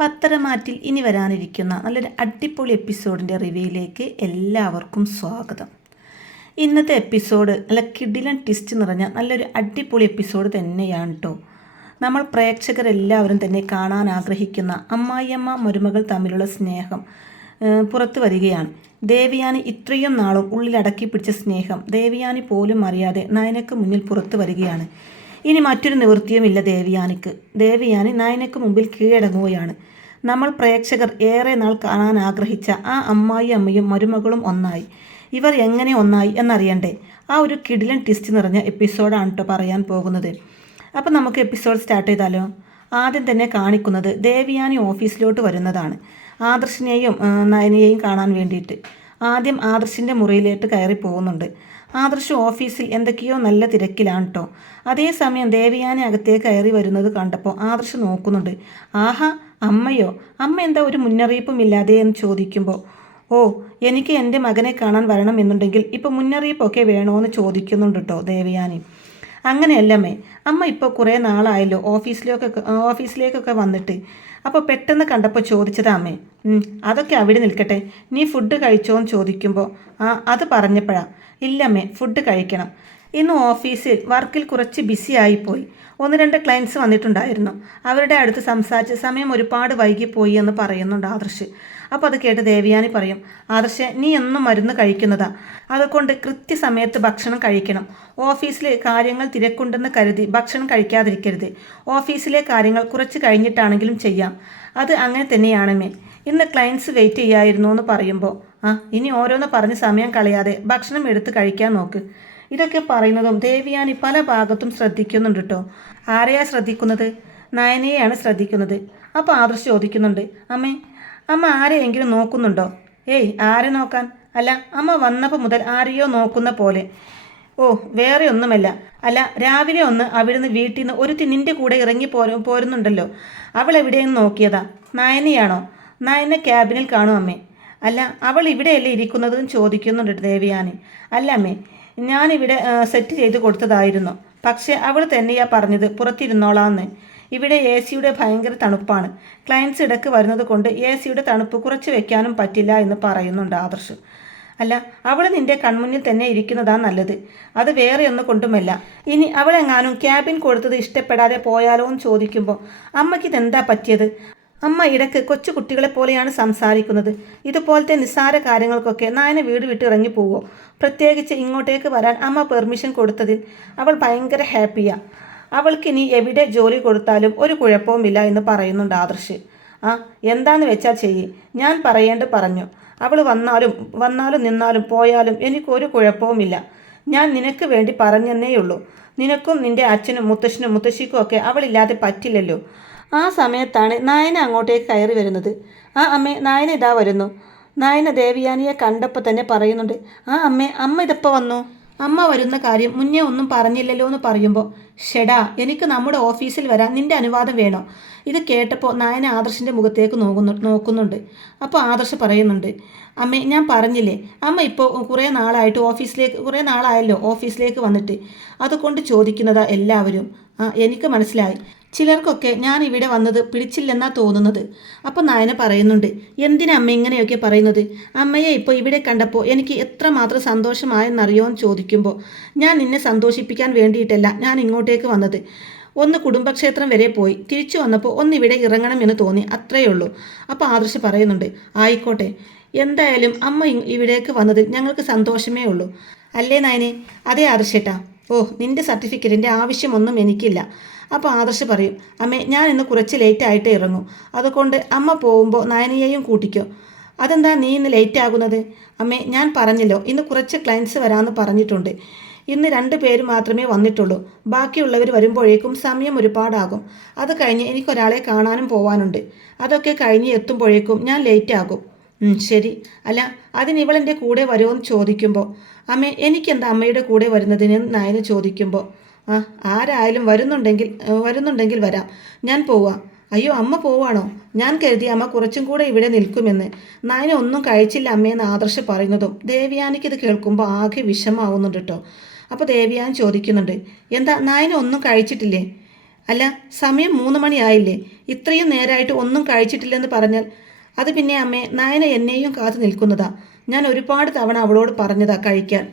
പത്തരമാറ്റിൽ ഇനി വരാനിരിക്കുന്ന നല്ലൊരു അടിപൊളി എപ്പിസോഡിൻ്റെ റിവ്യൂയിലേക്ക് എല്ലാവർക്കും സ്വാഗതം. ഇന്നത്തെ എപ്പിസോഡ് നല്ല കിടിലൻ ട്വിസ്റ്റ് നിറഞ്ഞ നല്ലൊരു അടിപൊളി എപ്പിസോഡ് തന്നെയാണ് കേട്ടോ. നമ്മൾ പ്രേക്ഷകരെല്ലാവരും തന്നെ കാണാൻ ആഗ്രഹിക്കുന്ന അമ്മായിയമ്മ മരുമകൾ തമ്മിലുള്ള സ്നേഹം പുറത്തു വരികയാണ്. ദേവയാനി ഇത്രയും നാളും ഉള്ളിലടക്കി പിടിച്ച സ്നേഹം ദേവയാനി പോലും അറിയാതെ നയനക്ക് മുന്നിൽ പുറത്തു വരികയാണ്. ഇനി മറ്റൊരു നിവൃത്തിയുമില്ല ദേവയാനിക്ക്. ദേവയാനി നയനക്ക് മുമ്പിൽ കീഴടങ്ങുകയാണ്. നമ്മൾ പ്രേക്ഷകർ ഏറെ നാൾ കാണാൻ ആഗ്രഹിച്ച ആ അമ്മായി അമ്മയും മരുമകളും ഒന്നായി. ഇവർ എങ്ങനെ ഒന്നായി എന്നറിയണ്ടേ? ആ ഒരു കിടിലൻ ട്വിസ്റ്റ് നിറഞ്ഞ എപ്പിസോഡാണ് കേട്ടോ പറയാൻ പോകുന്നത്. അപ്പം നമുക്ക് എപ്പിസോഡ് സ്റ്റാർട്ട് ചെയ്താലോ? ആദ്യം തന്നെ കാണിക്കുന്നത് ദേവയാനി ഓഫീസിലോട്ട് വരുന്നതാണ്, ആദർശിനെയും നയനയെയും കാണാൻ വേണ്ടിയിട്ട്. ആദ്യം ആദർശിൻ്റെ മുറിയിലേക്ക് കയറി പോകുന്നുണ്ട്. ആദർശ് ഓഫീസിൽ എന്തൊക്കെയോ നല്ല തിരക്കിലാണ് കേട്ടോ. അതേസമയം ദേവയാനി അകത്തേക്ക് കയറി വരുന്നത് കണ്ടപ്പോൾ ആദർശ് നോക്കുന്നുണ്ട്. ആഹാ, അമ്മയോ? അമ്മ എന്താ ഒരു മുന്നറിയിപ്പും ഇല്ലാതെ എന്ന് ചോദിക്കുമ്പോൾ, ഓ, എനിക്ക് എൻ്റെ മകനെ കാണാൻ വരണമെന്നുണ്ടെങ്കിൽ ഇപ്പോൾ മുന്നറിയിപ്പൊക്കെ വേണോയെന്ന് ചോദിക്കുന്നുണ്ട് കേട്ടോ ദേവയാനി. അങ്ങനെയല്ലമ്മേ, അമ്മ ഇപ്പോൾ കുറേ നാളായല്ലോ ഓഫീസിലേക്കൊക്കെ വന്നിട്ട്. അപ്പോൾ പെട്ടെന്ന് കണ്ടപ്പോൾ ചോദിച്ചതാ അമ്മേ. അതൊക്കെ അവിടെ നിൽക്കട്ടെ, നീ ഫുഡ് കഴിച്ചോ എന്ന് ചോദിക്കുമ്പോൾ, അത് പറഞ്ഞപ്പോഴാ. ഇല്ലമ്മേ, ഫുഡ് കഴിക്കണം. ഇന്ന് ഓഫീസിൽ വർക്കിൽ കുറച്ച് ബിസി ആയിപ്പോയി. 1-2 ക്ലയൻസ് വന്നിട്ടുണ്ടായിരുന്നു. അവരുടെ അടുത്ത് സംസാരിച്ച് സമയം ഒരുപാട് വൈകിപ്പോയി എന്ന് പറയുന്നുണ്ട് ആദർശ്. അപ്പോൾ അത് കേട്ട് ദേവയാനി പറയും, ആദർശ്, നീ എന്നും മരുന്ന് കഴിക്കുന്നതാ, അതുകൊണ്ട് കൃത്യസമയത്ത് ഭക്ഷണം കഴിക്കണം. ഓഫീസിലെ കാര്യങ്ങൾ തിരക്കുണ്ടെന്ന് കരുതി ഭക്ഷണം കഴിക്കാതിരിക്കരുത്. ഓഫീസിലെ കാര്യങ്ങൾ കുറച്ച് കഴിഞ്ഞിട്ടാണെങ്കിലും ചെയ്യാം. അത് അങ്ങനെ തന്നെയാണമ്മേ. ഇന്ന് ക്ലയൻസ് വെയിറ്റ് ചെയ്യായിരുന്നു എന്ന് പറയുമ്പോൾ, ഇനി ഓരോന്ന് പറഞ്ഞ് സമയം കളയാതെ ഭക്ഷണം എടുത്ത് കഴിക്കാൻ നോക്ക്. ഇതൊക്കെ പറയുന്നതും ദേവയാനി പല ഭാഗത്തും ശ്രദ്ധിക്കുന്നുണ്ട് കേട്ടോ. ആരെയാ ശ്രദ്ധിക്കുന്നത്? നയനയെയാണ് ശ്രദ്ധിക്കുന്നത്. അപ്പോൾ ആദർശ് ചോദിക്കുന്നുണ്ട്, അമ്മ ആരെയെങ്കിലും നോക്കുന്നുണ്ടോ? ഏയ്, ആരെ നോക്കാൻ? അല്ല, അമ്മ വന്നപ്പോൾ മുതൽ ആരെയോ നോക്കുന്ന പോലെ. ഓ, വേറെ ഒന്നുമല്ല. അല്ല, രാവിലെ ഒന്ന് അവിടുന്ന് വീട്ടിൽ നിന്ന് ഒരുത്തി നിൻ്റെ കൂടെ ഇറങ്ങി പോരുന്നുണ്ടല്ലോ, അവൾ എവിടെയെന്ന് നോക്കിയതാ. നയനയാണോ? നയന ക്യാബിനിൽ കാണും അമ്മേ. അല്ല, അവൾ ഇവിടെയല്ലേ ഇരിക്കുന്നതെന്ന് ചോദിക്കുന്നുണ്ട് ദേവയാനി. അല്ല അമ്മേ, ഞാനിവിടെ സെറ്റ് ചെയ്ത് കൊടുത്തതായിരുന്നു. പക്ഷേ അവൾ തന്നെയാ പറഞ്ഞത് പുറത്തിരുന്നോളാന്ന്. ഇവിടെ എ സിയുടെ ഭയങ്കര തണുപ്പാണ്. ക്ലയൻസ് ഇടയ്ക്ക് വരുന്നത് കൊണ്ട് എ സിയുടെ തണുപ്പ് കുറച്ച് വെക്കാനും പറ്റില്ല എന്ന് പറയുന്നുണ്ട് ആദർശ്. അല്ല, അവൾ നിൻ്റെ കൺമുന്നിൽ തന്നെ ഇരിക്കുന്നതാണ് നല്ലത്. അത് വേറെ ഒന്നും കൊണ്ടുമല്ല. ഇനി അവളെങ്ങാനും ക്യാബിൻ കൊടുത്തത് ഇഷ്ടപ്പെടാതെ പോയാലോ എന്ന് ചോദിക്കുമ്പോൾ, അമ്മയ്ക്കിതെന്താ പറ്റിയത്? അമ്മ ഇടയ്ക്ക് കൊച്ചു കുട്ടികളെ പോലെയാണ് സംസാരിക്കുന്നത്. ഇതുപോലത്തെ നിസ്സാര കാര്യങ്ങൾക്കൊക്കെ നയന വീട് വിട്ട് ഇറങ്ങി പോവോ? പ്രത്യേകിച്ച് ഇങ്ങോട്ടേക്ക് വരാൻ അമ്മ പെർമിഷൻ കൊടുത്തതിൽ അവൾ ഭയങ്കര ഹാപ്പിയാണ്. അവൾക്കിനി എവിടെ ജോലി കൊടുത്താലും ഒരു കുഴപ്പവുമില്ല എന്ന് പറയുന്നുണ്ട് ആദർശ്. എന്താന്ന് വെച്ചാൽ ചെയ്യേ, ഞാൻ പറയേണ്ടത് പറഞ്ഞു. അവൾ വന്നാലും നിന്നാലും പോയാലും എനിക്കൊരു കുഴപ്പവുമില്ല. ഞാൻ നിനക്ക് വേണ്ടി പറഞ്ഞെന്നേയുള്ളൂ. നിനക്കും നിൻ്റെ അച്ഛനും മുത്തശ്ശനും മുത്തശ്ശിക്കും ഒക്കെ അവളില്ലാതെ പറ്റില്ലല്ലോ. ആ സമയത്താണ് നയന അങ്ങോട്ടേക്ക് കയറി വരുന്നത്. അമ്മേ, നയന ഇതാ വരുന്നു. നയന ദേവയാനിയെ കണ്ടപ്പോൾ തന്നെ പറയുന്നുണ്ട്, അമ്മ ഇതിപ്പോൾ വന്നു. അമ്മ വരുന്ന കാര്യം മുന്നേ ഒന്നും പറഞ്ഞില്ലല്ലോ എന്ന് പറയുമ്പോൾ, ഷെടാ, എനിക്ക് നമ്മുടെ ഓഫീസിൽ വരാൻ നിൻ്റെ അനുവാദം വേണോ? ഇത് കേട്ടപ്പോൾ നയന ആദർശിൻ്റെ മുഖത്തേക്ക് നോക്കുന്നുണ്ട്. അപ്പോൾ ആദർശ് പറയുന്നുണ്ട്, അമ്മേ, ഞാൻ പറഞ്ഞില്ലേ, അമ്മ ഇപ്പോൾ കുറേ നാളായല്ലോ ഓഫീസിലേക്ക് വന്നിട്ട്, അതുകൊണ്ട് ചോദിക്കുന്നതാ എല്ലാവരും. എനിക്ക് മനസ്സിലായി. ചിലർക്കൊക്കെ ഞാൻ ഇവിടെ വന്നത് പിടിച്ചില്ലെന്നാ തോന്നുന്നത്. അപ്പോൾ നയന പറയുന്നുണ്ട്, എന്തിനാ അമ്മ ഇങ്ങനെയൊക്കെ പറയുന്നത്? അമ്മയെ ഇപ്പോൾ ഇവിടെ കണ്ടപ്പോൾ എനിക്ക് എത്രമാത്രം സന്തോഷമായെന്നറിയോ എന്ന് ചോദിക്കുമ്പോൾ, ഞാൻ നിന്നെ സന്തോഷിപ്പിക്കാൻ വേണ്ടിയിട്ടല്ല ഞാൻ ഇങ്ങോട്ടേക്ക് വന്നത്. ഒന്ന് കുടുംബക്ഷേത്രം വരെ പോയി തിരിച്ചു വന്നപ്പോൾ ഒന്നിവിടെ ഇറങ്ങണമെന്ന് തോന്നി, അത്രയേ ഉള്ളൂ. അപ്പോൾ ആദർശ് പറയുന്നുണ്ട്, ആയിക്കോട്ടെ, എന്തായാലും അമ്മ ഇവിടേക്ക് വന്നതിൽ ഞങ്ങൾക്ക് സന്തോഷമേ ഉള്ളൂ. അല്ലേ നയനെ? അതെ ആദർശേട്ടാ. ഓ, നിൻ്റെ സർട്ടിഫിക്കറ്റിൻ്റെ ആവശ്യമൊന്നും എനിക്കില്ല. അപ്പോൾ ആദർശ് പറയും, അമ്മേ, ഞാൻ ഇന്ന് കുറച്ച് ലേറ്റായിട്ടേ ഇറങ്ങൂ. അതുകൊണ്ട് അമ്മ പോകുമ്പോൾ നയനയെയും കൂട്ടിക്കോ. അതെന്താ നീ ഇന്ന് ലേറ്റ് ആകുന്നത്? അമ്മേ, ഞാൻ പറഞ്ഞല്ലോ, ഇന്ന് കുറച്ച് ക്ലയൻസ് വരാമെന്ന് പറഞ്ഞിട്ടുണ്ട്. ഇന്ന് 2 പേര് മാത്രമേ വന്നിട്ടുള്ളൂ. ബാക്കിയുള്ളവർ വരുമ്പോഴേക്കും സമയം ഒരുപാടാകും. അത് കഴിഞ്ഞ് എനിക്കൊരാളെ കാണാനും പോവാനുണ്ട്. അതൊക്കെ കഴിഞ്ഞ് എത്തുമ്പോഴേക്കും ഞാൻ ലേറ്റ് ആകും. ശരി. അല്ല, അതിന് ഇവളെൻ്റെ കൂടെ വരുമോ എന്ന് ചോദിക്കുമ്പോൾ, അമ്മേ, എനിക്കെന്താ അമ്മയുടെ കൂടെ വരുന്നതിന് നയന ചോദിക്കുമ്പോൾ, ആരായാലും വരുന്നുണ്ടെങ്കിൽ വരാം, ഞാൻ പോവാം. അയ്യോ, അമ്മ പോവാണോ? ഞാൻ കരുതി അമ്മ കുറച്ചും കൂടെ ഇവിടെ നിൽക്കുമെന്ന്. നയന ഒന്നും കഴിച്ചില്ല അമ്മയെന്ന് ആദർശ് പറയുന്നതും ദേവയാനിക്ക് ഇത് കേൾക്കുമ്പോൾ ആകെ വിഷമാവുന്നുണ്ട് കേട്ടോ. അപ്പോൾ ദേവയാനി ചോദിക്കുന്നുണ്ട്, എന്താ നയന ഒന്നും കഴിച്ചിട്ടില്ലേ? അല്ല, സമയം 3 മണിയായില്ലേ? ഇത്രയും നേരമായിട്ട് ഒന്നും കഴിച്ചിട്ടില്ലെന്ന് പറഞ്ഞാൽ അത് പിന്നെ അമ്മേ നയന എന്നെയും കാത്തു നിൽക്കുന്നതാ. ഞാൻ ഒരുപാട് തവണ അവളോട് പറഞ്ഞതാ കഴിക്കാൻ.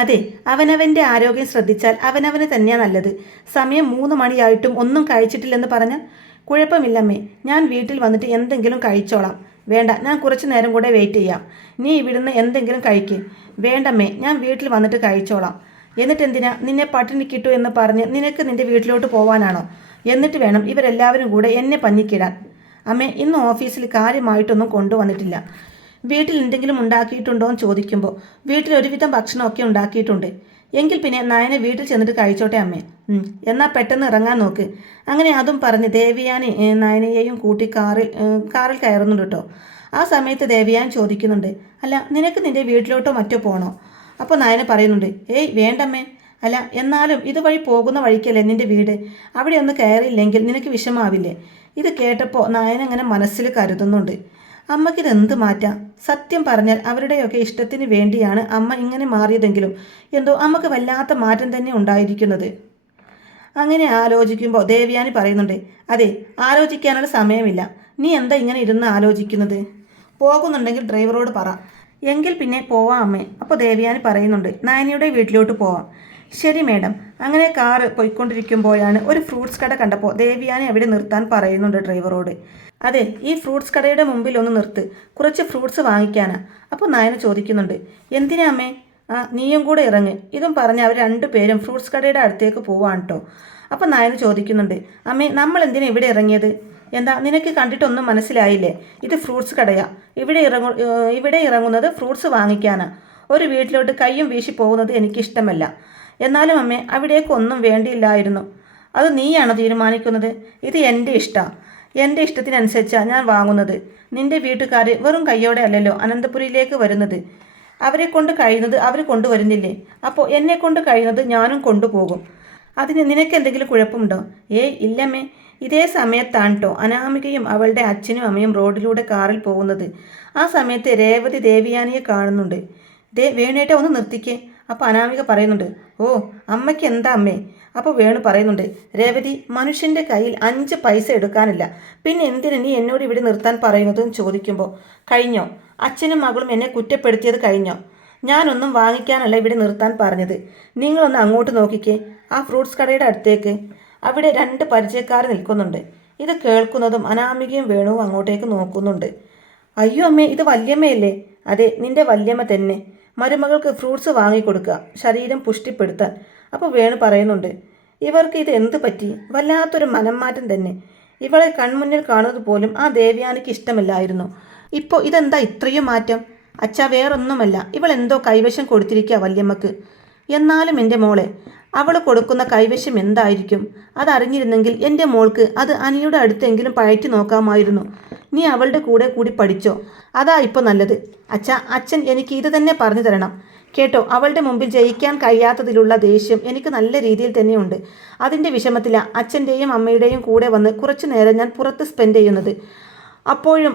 അതെ, അവനവൻ്റെ ആരോഗ്യം ശ്രദ്ധിച്ചാൽ അവനവന് തന്നെയാണ് നല്ലത്. സമയം 3 മണിയായിട്ടും ഒന്നും കഴിച്ചിട്ടില്ലെന്ന് പറഞ്ഞാൽ കുഴപ്പമില്ലമ്മേ, ഞാൻ വീട്ടിൽ വന്നിട്ട് എന്തെങ്കിലും കഴിച്ചോളാം. വേണ്ട, ഞാൻ കുറച്ച് നേരം കൂടെ വെയിറ്റ് ചെയ്യാം. നീ ഇവിടുന്ന് എന്തെങ്കിലും കഴിക്ക്. വേണ്ടമ്മേ, ഞാൻ വീട്ടിൽ വന്നിട്ട് കഴിച്ചോളാം. എന്നിട്ടെന്തിനാ നിന്നെ പട്ടിണി കിട്ടു എന്ന് പറഞ്ഞ് നിനക്ക് നിന്റെ വീട്ടിലോട്ട് പോവാനാണോ? എന്നിട്ട് വേണം ഇവരെല്ലാവരും കൂടെ എന്നെ പഞ്ഞിക്കിടാൻ. അമ്മേ, ഇന്ന് ഓഫീസിൽ കാര്യമായിട്ടൊന്നും കൊണ്ടുവന്നിട്ടില്ല. വീട്ടിൽ എന്തെങ്കിലും ഉണ്ടാക്കിയിട്ടുണ്ടോ എന്ന് ചോദിക്കുമ്പോൾ വീട്ടിൽ ഒരുവിധം ഭക്ഷണമൊക്കെ ഉണ്ടാക്കിയിട്ടുണ്ട്. എങ്കിൽ പിന്നെ നയനെ വീട്ടിൽ ചെന്നിട്ട് കഴിച്ചോട്ടെ അമ്മേ. എന്നാൽ പെട്ടെന്ന് ഇറങ്ങാൻ നോക്ക്. അങ്ങനെ അതും പറഞ്ഞ് ദേവിയാനി നയനയെയും കൂട്ടി കാറിൽ കയറുന്നുണ്ട് കേട്ടോ. ആ സമയത്ത് ദേവിയാൻ ചോദിക്കുന്നുണ്ട്, അല്ല നിനക്ക് നിന്റെ വീട്ടിലോട്ടോ മറ്റോ പോകണോ? അപ്പോൾ നയന പറയുന്നുണ്ട്, ഏയ് വേണ്ടമ്മേ. അല്ല എന്നാലും ഇതുവഴി പോകുന്ന വഴിക്കല്ലേ നിന്റെ വീട്, അവിടെ ഒന്ന് കയറിയില്ലെങ്കിൽ നിനക്ക് വിഷമാവില്ലേ? ഇത് കേട്ടപ്പോൾ നയന അങ്ങനെ മനസ്സിൽ കരുതുന്നുണ്ട്, അമ്മയ്ക്കിതെന്ത് മാറ്റാം. സത്യം പറഞ്ഞാൽ അവരുടെയൊക്കെ ഇഷ്ടത്തിന് വേണ്ടിയാണ് അമ്മ ഇങ്ങനെ മാറിയതെങ്കിലും എന്തോ അമ്മക്ക് വല്ലാത്ത മാറ്റം തന്നെ ഉണ്ടായിരിക്കുന്നത്. അങ്ങനെ ആലോചിക്കുമ്പോൾ ദേവയാനി പറയുന്നുണ്ട്, അതെ, ആലോചിക്കാനുള്ള സമയമില്ല. നീ എന്താ ഇങ്ങനെ ഇരുന്ന് ആലോചിക്കുന്നത്? പോകുന്നുണ്ടെങ്കിൽ ഡ്രൈവറോട് പറ. എങ്കിൽ പിന്നെ പോവാം അമ്മേ. അപ്പോൾ ദേവയാനി പറയുന്നുണ്ട്, നയനിയുടെ വീട്ടിലോട്ട് പോവാം. ശരി മേഡം. അങ്ങനെ കാറ് പോയിക്കൊണ്ടിരിക്കുമ്പോഴാണ് ഒരു ഫ്രൂട്ട്സ് കട കണ്ടപ്പോൾ ദേവയാനി അവിടെ നിർത്താൻ പറയുന്നുണ്ട് ഡ്രൈവറോട്. അതെ, ഈ ഫ്രൂട്ട്സ് കടയുടെ മുമ്പിൽ ഒന്ന് നിർത്ത്, കുറച്ച് ഫ്രൂട്ട്സ് വാങ്ങിക്കാനാ. അപ്പോൾ നയന ചോദിക്കുന്നുണ്ട്, എന്തിനാ അമ്മേ? നീയും കൂടെ ഇറങ്ങ്. ഇതും പറഞ്ഞ് അവർ 2 പേരും ഫ്രൂട്ട്സ് കടയുടെ അടുത്തേക്ക് പോവാണ് കേട്ടോ. അപ്പോൾ നയന ചോദിക്കുന്നുണ്ട്, അമ്മേ നമ്മൾ എന്തിനാ ഇവിടെ ഇറങ്ങിയത്? എന്താ നിനക്ക് കണ്ടിട്ടൊന്നും മനസ്സിലായില്ലേ? ഇത് ഫ്രൂട്ട്സ് കടയാ. ഇവിടെ ഇറങ്ങുന്നത് ഫ്രൂട്ട്സ് വാങ്ങിക്കാനാ. ഒരു വീട്ടിലോട്ട് കയ്യും വീശി പോകുന്നത് എനിക്കിഷ്ടമല്ല. എന്നാലും അമ്മേ, അവിടേക്കൊന്നും വേണ്ടിയില്ലായിരുന്നു. അത് നീയാണോ തീരുമാനിക്കുന്നത്? ഇത് എൻ്റെ ഇഷ്ടമാണ്. എൻ്റെ ഇഷ്ടത്തിനനുസരിച്ചാണ് ഞാൻ വാങ്ങുന്നത്. നിൻ്റെ വീട്ടുകാർ വെറും കയ്യോടെ അല്ലല്ലോ അനന്തപുരിയിലേക്ക് വരുന്നത്. അവരെ കൊണ്ട് കഴിയുന്നത് അവർ കൊണ്ടുവരുന്നില്ലേ? അപ്പോൾ എന്നെ കൊണ്ട് കഴിയുന്നത് ഞാനും കൊണ്ടുപോകും. അതിന് നിനക്കെന്തെങ്കിലും കുഴപ്പമുണ്ടോ? ഏയ് ഇല്ലമ്മേ. ഇതേ സമയത്താണ് കേട്ടോ അനാമികയും അവളുടെ അച്ഛനും അമ്മയും റോഡിലൂടെ കാറിൽ പോകുന്നത്. ആ സമയത്ത് രേവതി ദേവിയാനിയെ കാണുന്നുണ്ട്. വേണേട്ട ഒന്ന് നിർത്തിക്കേ. അപ്പോൾ അനാമിക പറയുന്നുണ്ട്, ഓ അമ്മയ്ക്ക് എന്താ അമ്മേ? അപ്പോൾ വേണു പറയുന്നുണ്ട്, രേവതി, മനുഷ്യൻ്റെ കയ്യിൽ 5 പൈസ എടുക്കാനില്ല, പിന്നെ എന്തിനു നീ എന്നോട് ഇവിടെ നിർത്താൻ പറയുന്നതെന്ന് ചോദിക്കുമ്പോൾ, കഴിഞ്ഞോ? അച്ഛനും മകളും എന്നെ കുറ്റപ്പെടുത്തിയത് കഴിഞ്ഞോ? ഞാനൊന്നും വാങ്ങിക്കാനല്ല ഇവിടെ നിർത്താൻ പറഞ്ഞത്. നിങ്ങളൊന്ന് അങ്ങോട്ട് നോക്കിക്കേ, ആ ഫ്രൂട്ട്സ് കടയുടെ അടുത്തേക്ക്. അവിടെ 2 പരിചയക്കാർ നിൽക്കുന്നുണ്ട്. ഇത് കേൾക്കുന്നതും അനാമികയും വേണുവും അങ്ങോട്ടേക്ക് നോക്കുന്നുണ്ട്. അയ്യോ അമ്മേ, ഇത് വല്യമ്മയല്ലേ? അതെ, നിന്റെ വല്യമ്മ തന്നെ. മരുമകൾക്ക് ഫ്രൂട്ട്സ് വാങ്ങിക്കൊടുക്കുക, ശരീരം പുഷ്ടിപ്പെടുത്താൻ. അപ്പോൾ വേണു പറയുന്നുണ്ട്, ഇവർക്ക് ഇത് എന്ത് പറ്റി? വല്ലാത്തൊരു മനംമാറ്റം തന്നെ. ഇവളെ കൺമുന്നിൽ കാണുന്നത് പോലും ആ ദേവയാനിക്ക് ഇഷ്ടമല്ലായിരുന്നു. ഇപ്പോൾ ഇതെന്താ ഇത്രയും മാറ്റം? അച്ഛാ, വേറൊന്നുമല്ല, ഇവളെന്തോ കൈവശം കൊടുത്തിരിക്കുക വല്യമ്മക്ക്. എന്നാലും എൻ്റെ മോളെ, അവൾ കൊടുക്കുന്ന കൈവശം എന്തായിരിക്കും? അതറിഞ്ഞിരുന്നെങ്കിൽ എൻ്റെ മോൾക്ക് അത് അനിയുടെ അടുത്തെങ്കിലും പഴറ്റി നോക്കാമായിരുന്നു. നീ അവളുടെ കൂടി പഠിച്ചോ? അതാ ഇപ്പോൾ നല്ലത്. അച്ഛൻ എനിക്ക് ഇത് തന്നെ പറഞ്ഞു തരണം കേട്ടോ. അവളുടെ മുമ്പിൽ ജയിക്കാൻ കഴിയാത്തതിലുള്ള ദേഷ്യം എനിക്ക് നല്ല രീതിയിൽ തന്നെയുണ്ട്. അതിൻ്റെ വിഷമത്തിലാണ് അച്ഛൻ്റെയും അമ്മയുടെയും കൂടെ വന്ന് കുറച്ചു നേരം ഞാൻ പുറത്ത് സ്പെൻഡ് ചെയ്യുന്നത്. അപ്പോഴും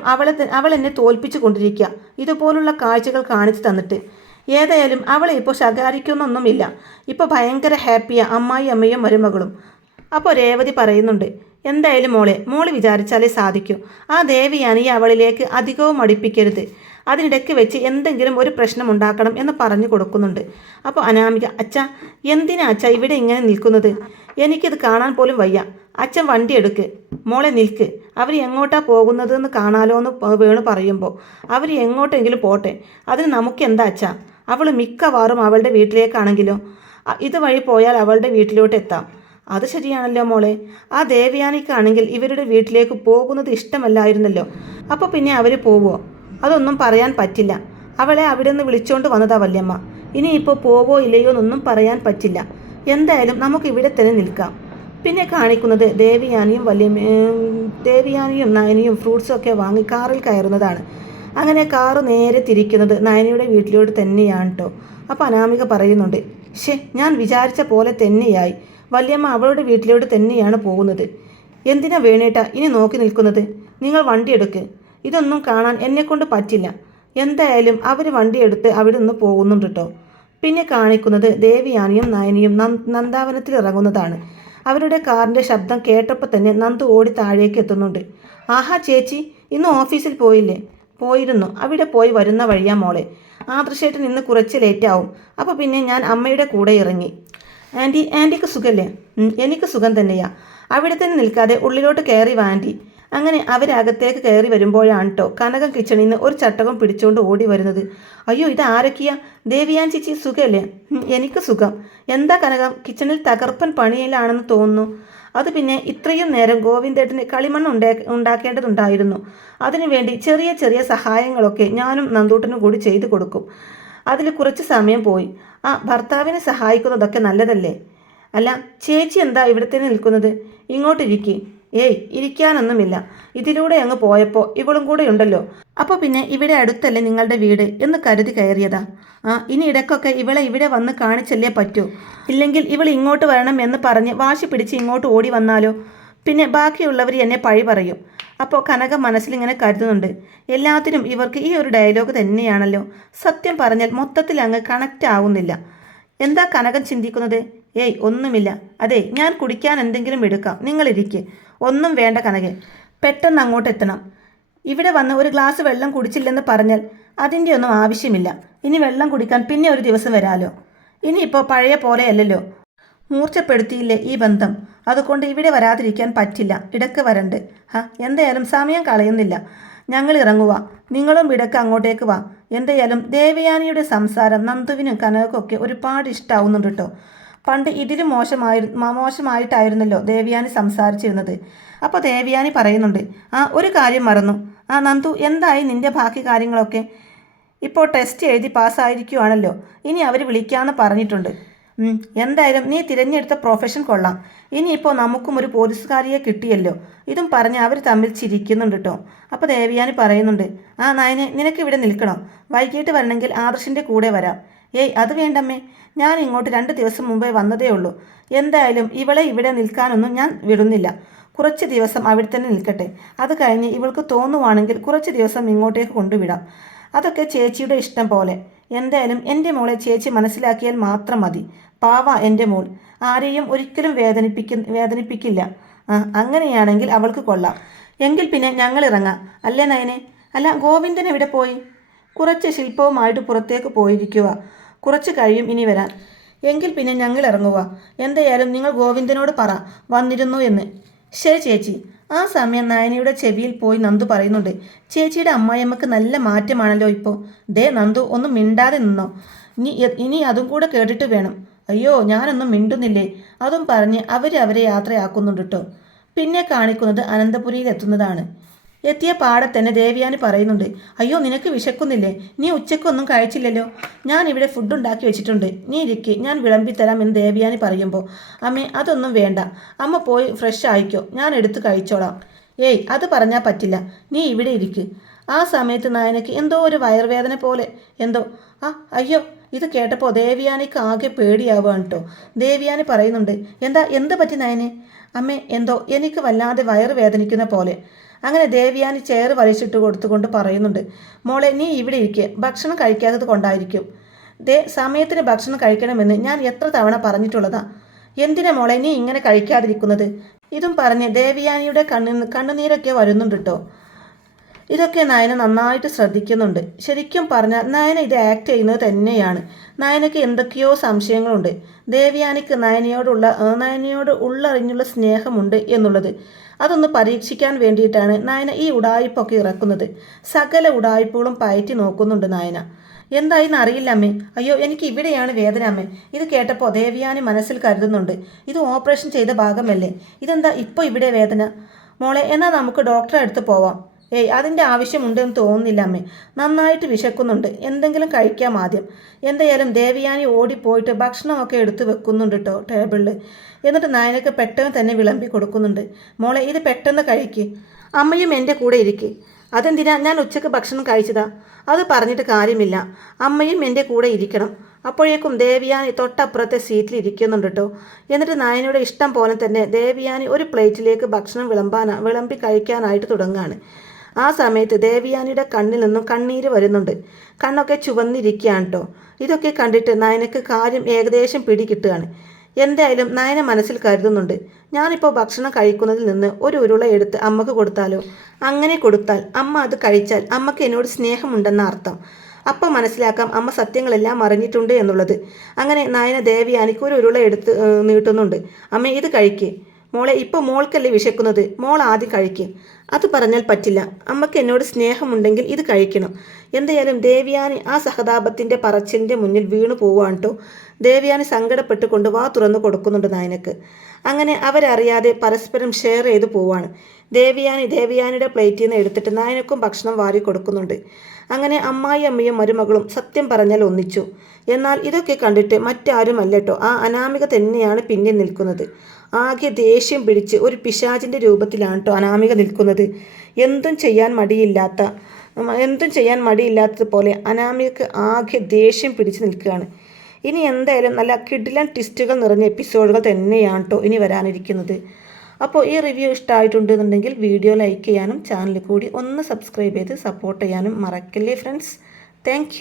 അവൾ എന്നെ തോൽപ്പിച്ചു കൊണ്ടിരിക്കുക, ഇതുപോലുള്ള കാഴ്ചകൾ കാണിച്ചു തന്നിട്ട്. ഏതായാലും അവളെ ഇപ്പോൾ ശകാരിക്കുന്നൊന്നുമില്ല. ഇപ്പോൾ ഭയങ്കര ഹാപ്പിയാ അമ്മായി അമ്മയും മരുമകളും. അപ്പോൾ രേവതി പറയുന്നുണ്ട്, എന്തായാലും മോള് വിചാരിച്ചാലേ സാധിക്കൂ. ആ ദേവിയാനി അവളിലേക്ക് അധികവും അടുപ്പിക്കരുത്. അതിനിടയ്ക്ക് വെച്ച് എന്തെങ്കിലും ഒരു പ്രശ്നം ഉണ്ടാക്കണം എന്ന് പറഞ്ഞു കൊടുക്കുന്നുണ്ട്. അപ്പോൾ അനാമിക, അച്ഛാ എന്തിനാ അച്ഛാ ഇവിടെ ഇങ്ങനെ നിൽക്കുന്നത്? എനിക്കിത് കാണാൻ പോലും വയ്യ. അച്ഛൻ വണ്ടി എടുക്ക്. മോളെ നിൽക്ക്. അവർ എങ്ങോട്ടാ പോകുന്നതെന്ന് കാണാലോ എന്ന് വേണു പറയുമ്പോൾ, അവർ എങ്ങോട്ടെങ്കിലും പോട്ടെ, അതിന് നമുക്കെന്താ അച്ഛാ? അവൾ മിക്കവാറും അവളുടെ വീട്ടിലേക്കാണെങ്കിലോ? ഇതുവഴി പോയാൽ അവളുടെ വീട്ടിലോട്ട് എത്താം. അത് ശരിയാണല്ലോ മോളെ. ആ ദേവയാനിക്കാണെങ്കിൽ ഇവരുടെ വീട്ടിലേക്ക് പോകുന്നത് ഇഷ്ടമല്ലായിരുന്നല്ലോ. അപ്പോൾ പിന്നെ അവർ പോവോ? അതൊന്നും പറയാൻ പറ്റില്ല. അവളെ അവിടെ നിന്ന് വിളിച്ചോണ്ട് വന്നതാ വല്യമ്മ. ഇനിയിപ്പോൾ പോവോ ഇല്ലയോ എന്നൊന്നും പറയാൻ പറ്റില്ല. എന്തായാലും നമുക്ക് ഇവിടെ തന്നെ നിൽക്കാം. പിന്നെ കാണിക്കുന്നത് ദേവിയാനിയും നയനിയും ഫ്രൂട്ട്സൊക്കെ വാങ്ങി കാറിൽ കയറുന്നതാണ്. അങ്ങനെ കാറ് നേരെ തിരിക്കുന്നത് നയനിയുടെ വീട്ടിലോട്ട് തന്നെയാണ് കേട്ടോ. അപ്പോൾ അനാമിക പറയുന്നുണ്ട്, ഞാൻ വിചാരിച്ച പോലെ തന്നെയായി. വല്യമ്മ അവളുടെ വീട്ടിലോട്ട് തന്നെയാണ് പോകുന്നത്. എന്തിനാ വേണേട്ടാ ഇനി നോക്കി നിൽക്കുന്നത്? നിങ്ങൾ വണ്ടി എടുക്ക്. ഇതൊന്നും കാണാൻ എന്നെക്കൊണ്ട് പറ്റില്ല. എന്തായാലും അവർ വണ്ടിയെടുത്ത് അവിടെ നിന്ന് പോകുന്നുണ്ട് കേട്ടോ. പിന്നെ കാണിക്കുന്നത് ദേവിയാനിയും നയനിയും നന്ദാവനത്തിൽ ഇറങ്ങുന്നതാണ്. അവരുടെ കാറിൻ്റെ ശബ്ദം കേട്ടപ്പോൾ തന്നെ നന്ദു ഓടി താഴേക്ക് എത്തുന്നുണ്ട്. ആഹാ ചേച്ചി, ഇന്ന് ഓഫീസിൽ പോയില്ലേ? പോയിരുന്നു, അവിടെ പോയി വരുന്ന വഴിയാ മോളെ. ആദർശേട്ടൻ ഇന്ന് കുറച്ച് ലേറ്റാവും. അപ്പോൾ പിന്നെ ഞാൻ അമ്മയുടെ കൂടെ ഇറങ്ങി. ആൻറ്റിക്ക് സുഖല്ലേ? എനിക്ക് സുഖം തന്നെയാ. അവിടെ തന്നെ നിൽക്കാതെ ഉള്ളിലോട്ട് കയറി വാ ആൻറ്റി. അങ്ങനെ അവരകത്തേക്ക് കയറി വരുമ്പോഴാണ് കേട്ടോ കനകം കിച്ചണിൽ നിന്ന് ഒരു ചട്ടകം പിടിച്ചുകൊണ്ട് ഓടി വരുന്നത്. അയ്യോ, ഇത് ആരൊക്കെയാ? ദേവിയാൻ ചേച്ചി സുഖമല്ലേ? എനിക്ക് സുഖം. എന്താ കനകം, കിച്ചണിൽ തകർപ്പൻ പണിയിലാണെന്ന് തോന്നുന്നു. അത് പിന്നെ ഇത്രയും നേരം ഗോവിന്ദേട്ടന് കളിമണ്ണ് ഉണ്ടാക്കേണ്ടതുണ്ടായിരുന്നു. അതിനുവേണ്ടി ചെറിയ ചെറിയ സഹായങ്ങളൊക്കെ ഞാനും നന്ദൂട്ടനും കൂടി ചെയ്തു കൊടുക്കും. അതിൽ കുറച്ച് സമയം പോയി. ഭർത്താവിനെ സഹായിക്കുന്നതൊക്കെ നല്ലതല്ലേ? അല്ല ചേച്ചി എന്താ ഇവിടെ തന്നെ നിൽക്കുന്നത്? ഇങ്ങോട്ടിരിക്കേ. ഏയ് ഇരിക്കാനൊന്നുമില്ല, ഇതിലൂടെ അങ്ങ് പോയപ്പോൾ ഇവളും കൂടെ ഉണ്ടല്ലോ, അപ്പോൾ പിന്നെ ഇവിടെ അടുത്തല്ലേ നിങ്ങളുടെ വീട് എന്ന് കരുതി കയറിയതാ. ഇനി ഇടയ്ക്കൊക്കെ ഇവളെ ഇവിടെ വന്ന് കാണിച്ചല്ലേ പറ്റൂ. ഇല്ലെങ്കിൽ ഇവൾ ഇങ്ങോട്ട് വരണം എന്ന് പറഞ്ഞ് വാശി പിടിച്ച് ഇങ്ങോട്ട് ഓടി വന്നാലോ? പിന്നെ ബാക്കിയുള്ളവർ എന്നെ പഴി പറയും. അപ്പോൾ കനക മനസ്സിലിങ്ങനെ കരുതുന്നുണ്ട്, എല്ലാത്തിനും ഇവർക്ക് ഈ ഒരു ഡയലോഗ് തന്നെയാണല്ലോ. സത്യം പറഞ്ഞാൽ മൊത്തത്തിൽ അങ്ങ് കണക്റ്റ് ആവുന്നില്ല. എന്താ കനകം ചിന്തിക്കുന്നത്? ഏയ് ഒന്നുമില്ല. അതെ, ഞാൻ കുടിക്കാൻ എന്തെങ്കിലും എടുക്കാം, നിങ്ങളിരിക്കെ. ഒന്നും വേണ്ട കനകെ, പെട്ടെന്ന് അങ്ങോട്ട് എത്തണം. ഇവിടെ വന്ന് ഒരു ഗ്ലാസ് വെള്ളം കുടിച്ചില്ലെന്ന് പറഞ്ഞാൽ അതിൻ്റെ ഒന്നും ആവശ്യമില്ല. ഇനി വെള്ളം കുടിക്കാൻ പിന്നെ ഒരു ദിവസം വരാലോ. ഇനിയിപ്പോൾ പഴയ പോലെയല്ലല്ലോ, മൂർച്ചപ്പെടുത്തിയില്ലേ ഈ ബന്ധം. അതുകൊണ്ട് ഇവിടെ വരാതിരിക്കാൻ പറ്റില്ല, ഇടയ്ക്ക് വരണ്ട്. എന്തായാലും സമയം കളയുന്നില്ല, ഞങ്ങൾ ഇറങ്ങുക. നിങ്ങളും ഇടയ്ക്ക് അങ്ങോട്ടേക്ക് വാ. എന്തായാലും ദേവയാനിയുടെ സംസാരം നന്ദുവിനും കനകക്കൊക്കെ ഒരുപാട് ഇഷ്ടമാവുന്നുണ്ട് കേട്ടോ. പണ്ട് ഇതിലും മോശമായിട്ടായിരുന്നല്ലോ ദേവയാനി സംസാരിച്ചിരുന്നത്. അപ്പോൾ ദേവയാനി പറയുന്നുണ്ട്, ഒരു കാര്യം മറന്നു. നന്ദു, എന്തായി നിൻ്റെ ബാക്കി കാര്യങ്ങളൊക്കെ? ഇപ്പോൾ ടെസ്റ്റ് എഴുതി പാസ്സായിരിക്കുവാണല്ലോ, ഇനി അവർ വിളിക്കാമെന്ന് പറഞ്ഞിട്ടുണ്ട്. എന്തായാലും നീ തിരഞ്ഞെടുത്ത പ്രൊഫഷൻ കൊള്ളാം. ഇനിയിപ്പോൾ നമുക്കും ഒരു പോലീസുകാരിയെ കിട്ടിയല്ലോ. ഇതും പറഞ്ഞ് അവർ തമ്മിൽ ചിരിക്കുന്നുണ്ട് കേട്ടോ. അപ്പോൾ ദേവയാനി പറയുന്നുണ്ട്, നയനെ, നിനക്ക് ഇവിടെ നിൽക്കണോ? വൈകിട്ട് വരണമെങ്കിൽ ആദർശിൻ്റെ കൂടെ വരാം. ഏയ് അത് വേണ്ടമ്മേ, ഞാൻ ഇങ്ങോട്ട് 2 ദിവസം മുമ്പേ വന്നതേ ഉള്ളൂ. എന്തായാലും ഇവളെ ഇവിടെ നിൽക്കാനൊന്നും ഞാൻ വിടുന്നില്ല. കുറച്ച് ദിവസം അവിടെ തന്നെ നിൽക്കട്ടെ. അത് കഴിഞ്ഞ് ഇവൾക്ക് തോന്നുവാണെങ്കിൽ കുറച്ച് ദിവസം ഇങ്ങോട്ടേക്ക് കൊണ്ടുവിടാം. അതൊക്കെ ചേച്ചിയുടെ ഇഷ്ടം പോലെ. എന്തായാലും എൻ്റെ മോളെ ചേച്ചി മനസ്സിലാക്കിയാൽ മാത്രം മതി. പാവ എൻ്റെ മോൾ, ആരെയും ഒരിക്കലും വേദനിപ്പിക്കില്ല. അങ്ങനെയാണെങ്കിൽ അവൾക്ക് കൊള്ളാം. എങ്കിൽ പിന്നെ ഞങ്ങൾ ഇറങ്ങാം അല്ലേ നയനെ? അല്ല, ഗോവിന്ദൻ എവിടെ പോയി? കുറച്ച് ശില്പവുമായിട്ട് പുറത്തേക്ക് പോയിരിക്കുക. കുറച്ച് കഴിയും ഇനി വരാൻ. എങ്കിൽ പിന്നെ ഞങ്ങൾ ഇറങ്ങുക. എന്തായാലും നിങ്ങൾ ഗോവിന്ദനോട് പറ വന്നിരുന്നു എന്ന്. ശരി ചേച്ചി. ആ സമയം നയനയുടെ ചെവിയിൽ പോയി നന്ദു പറയുന്നുണ്ട്, ചേച്ചിയുടെ അമ്മായിയമ്മക്ക് നല്ല മാറ്റമാണല്ലോ ഇപ്പോൾ. ദേ നന്ദു, ഒന്നും മിണ്ടാതെ നിന്നോ. ഇനി അതും കൂടെ കേട്ടിട്ട് വേണം. അയ്യോ, ഞാനൊന്നും മിണ്ടുന്നില്ലേ. അതും പറഞ്ഞ് അവരെ യാത്രയാക്കുന്നുണ്ട് കേട്ടോ. പിന്നെ കാണിക്കുന്നത് അനന്തപുരിയിൽ എത്തുന്നതാണ്. എത്തിയ പാടെ തന്നെ ദേവയാനി പറയുന്നുണ്ട്, അയ്യോ നിനക്ക് വിശക്കുന്നില്ലേ? നീ ഉച്ചക്കൊന്നും കഴിച്ചില്ലല്ലോ. ഞാൻ ഇവിടെ ഫുഡ് ഉണ്ടാക്കി വെച്ചിട്ടുണ്ട്, നീ ഇരിക്കെ, ഞാൻ വിളമ്പിത്തരാം എന്ന് ദേവയാനി പറയുമ്പോൾ, അമ്മേ അതൊന്നും വേണ്ട, അമ്മ പോയി ഫ്രഷ് ആയിക്കോ, ഞാൻ എടുത്ത് കഴിച്ചോളാം. ഏയ് അത് പറഞ്ഞാൽ പറ്റില്ല, നീ ഇവിടെ ഇരിക്ക്. ആ സമയത്ത് നയനയ്ക്ക് എന്തോ ഒരു വയറുവേദന പോലെ എന്തോ. അയ്യോ, ഇത് കേട്ടപ്പോൾ ദേവയാനിക്ക് ആകെ പേടിയാവുകയാണ് കേട്ടോ. ദേവയാനി പറയുന്നുണ്ട്, എന്ത് പറ്റി നയനെ? അമ്മേ എന്തോ എനിക്ക് വല്ലാതെ വയറ് വേദനിക്കുന്ന പോലെ. അങ്ങനെ ദേവയാനി ചെയർ വലിച്ചിട്ട് കൊടുത്തുകൊണ്ട് പറയുന്നുണ്ട്, മോളെ നീ ഇവിടെ ഇരിക്കുക, ഭക്ഷണം കഴിക്കാത്തത് കൊണ്ടായിരിക്കും. സമയത്തിന് ഭക്ഷണം കഴിക്കണമെന്ന് ഞാൻ എത്ര തവണ പറഞ്ഞിട്ടുള്ളതാ. എന്തിനാ മോളെ നീ ഇങ്ങനെ കഴിക്കാതിരിക്കുന്നത്? ഇതും പറഞ്ഞ് ദേവയാനിയുടെ കണ്ണുനീരൊക്കെ വരുന്നുണ്ട് കേട്ടോ. ഇതൊക്കെ നയന നന്നായിട്ട് ശ്രദ്ധിക്കുന്നുണ്ട്. ശരിക്കും പറഞ്ഞാൽ നയന ഇത് ആക്ട് ചെയ്യുന്നത് തന്നെയാണ്. നയനയ്ക്ക് എന്തൊക്കെയോ സംശയങ്ങളുണ്ട്. ദേവയാനിക്ക് നയനയോട് ഉള്ളറിഞ്ഞുള്ള സ്നേഹമുണ്ട് എന്നുള്ളത്. അതൊന്ന് പരീക്ഷിക്കാൻ വേണ്ടിയിട്ടാണ് നയന ഈ ഉടായിപ്പൊക്കെ ഇറക്കുന്നത്. സകല ഉടായിപ്പുകളും പയറ്റി നോക്കുന്നുണ്ട് നയന. എന്തായിന്ന് അറിയില്ല അമ്മേ. അയ്യോ എനിക്ക് ഇവിടെയാണ് വേദന അമ്മേ. ഇത് കേട്ടപ്പോൾ ദേവയാനി മനസ്സിൽ കരുതുന്നുണ്ട്, ഇത് ഓപ്പറേഷൻ ചെയ്ത ഭാഗമല്ലേ, ഇതെന്താ ഇപ്പോൾ ഇവിടെ വേദന? മോളെ, എന്നാൽ നമുക്ക് ഡോക്ടറെ അടുത്ത് പോവാം. ഏയ് അതിൻ്റെ ആവശ്യമുണ്ടെന്ന് തോന്നുന്നില്ല അമ്മേ, നന്നായിട്ട് വിശക്കുന്നുണ്ട്, എന്തെങ്കിലും കഴിക്കാം ആദ്യം. എന്തായാലും ദേവയാനി ഓടിപ്പോയിട്ട് ഭക്ഷണമൊക്കെ എടുത്ത് വെക്കുന്നുണ്ട് കേട്ടോ ടേബിളിൽ. എന്നിട്ട് നയനക്ക് പെട്ടെന്ന് തന്നെ വിളമ്പി കൊടുക്കുന്നുണ്ട്. മോളെ ഇത് പെട്ടെന്ന് കഴിക്ക്, അമ്മയും എൻ്റെ കൂടെ ഇരിക്കെ. അതെന്തിനാ? ഞാൻ ഉച്ചക്ക് ഭക്ഷണം കഴിച്ചതാ. അത് പറഞ്ഞിട്ട് കാര്യമില്ല, അമ്മയും എൻ്റെ കൂടെ ഇരിക്കണം. അപ്പോഴേക്കും ദേവയാനി തൊട്ടപ്പുറത്തെ സീറ്റിൽ ഇരിക്കുന്നുണ്ട് കേട്ടോ. എന്നിട്ട് നയനയുടെ ഇഷ്ടം പോലെ തന്നെ ദേവയാനി ഒരു പ്ലേറ്റിലേക്ക് ഭക്ഷണം വിളമ്പി കഴിക്കാനായിട്ട് തുടങ്ങുകയാണ്. ആ സമയത്ത് ദേവയാനിയുടെ കണ്ണിൽ നിന്നും കണ്ണീര് വരുന്നുണ്ട്. കണ്ണൊക്കെ ചുവന്നിരിക്കുകയാണ് കേട്ടോ. ഇതൊക്കെ കണ്ടിട്ട് നയനക്ക് കാര്യം ഏകദേശം പിടികിട്ടുകയാണ്. എന്തായാലും നയന മനസ്സിൽ കരുതുന്നുണ്ട്, ഞാനിപ്പോൾ ഭക്ഷണം കഴിക്കുന്നതിൽ നിന്ന് ഒരു ഉരുള എടുത്ത് അമ്മക്ക് കൊടുത്താലോ? അങ്ങനെ കൊടുത്താൽ അമ്മ അത് കഴിച്ചാൽ അമ്മക്ക് എന്നോട് സ്നേഹമുണ്ടെന്ന അർത്ഥം. അപ്പം മനസ്സിലാക്കാം അമ്മ സത്യങ്ങളെല്ലാം അറിഞ്ഞിട്ടുണ്ട് എന്നുള്ളത്. അങ്ങനെ നയന ദേവയാനിക്ക് ഒരു ഉരുള എടുത്ത് നീട്ടുന്നുണ്ട്. അമ്മ ഇത് കഴിക്ക് മോളെ, ഇപ്പോൾ മോൾക്കല്ലേ വിശക്കുന്നത്, മോൾ ആദ്യം കഴിക്ക്. അത് പറഞ്ഞാൽ പറ്റില്ല, അമ്മക്ക് എന്നോട് സ്നേഹമുണ്ടെങ്കിൽ ഇത് കഴിക്കണം. എന്തായാലും ദേവയാനി ആ സഹതാപത്തിൻ്റെ പറച്ചിലിൻ്റെ മുന്നിൽ വീണു പോവുകയാണ് കേട്ടോ. ദേവയാനി സങ്കടപ്പെട്ടുകൊണ്ട് വാ തുറന്നു കൊടുക്കുന്നുണ്ട് നയനക്ക്. അങ്ങനെ അവരറിയാതെ പരസ്പരം ഷെയർ ചെയ്ത് പോവാണ്. ദേവയാനിയുടെ പ്ലേറ്റിൽ നിന്ന് എടുത്തിട്ട് നയനക്കും ഭക്ഷണം വാരി കൊടുക്കുന്നുണ്ട്. അങ്ങനെ അമ്മായി അമ്മയും മരുമകളും സത്യം പറഞ്ഞാൽ ഒന്നിച്ചു. എന്നാൽ ഇതൊക്കെ കണ്ടിട്ട് മറ്റാരുമല്ല കേട്ടോ, ആ അനാമിക തന്നെയാണ് പിന്നിൽ നിൽക്കുന്നത്. ആകെ ദേഷ്യം പിടിച്ച് ഒരു പിശാചിൻ്റെ രൂപത്തിലാണ് കേട്ടോ അനാമിക നിൽക്കുന്നത്. എന്തും ചെയ്യാൻ മടിയില്ലാത്തതുപോലെ അനാമികക്ക് ആകെ ദേഷ്യം പിടിച്ച് നിൽക്കുകയാണ്. ഇനി എന്തായാലും നല്ല കിടിലൻ ട്വിസ്റ്റുകൾ നിറഞ്ഞ എപ്പിസോഡുകൾ തന്നെയാണ് കേട്ടോ ഇനി വരാനിരിക്കുന്നത്. അപ്പോൾ ഈ റിവ്യൂ ഇഷ്ടമായിട്ടുണ്ടെന്നുണ്ടെങ്കിൽ വീഡിയോ ലൈക്ക് ചെയ്യാനും ചാനൽ കൂടി ഒന്ന് സബ്സ്ക്രൈബ് ചെയ്ത് സപ്പോർട്ട് ചെയ്യാനും മറക്കല്ലേ ഫ്രണ്ട്സ്. താങ്ക്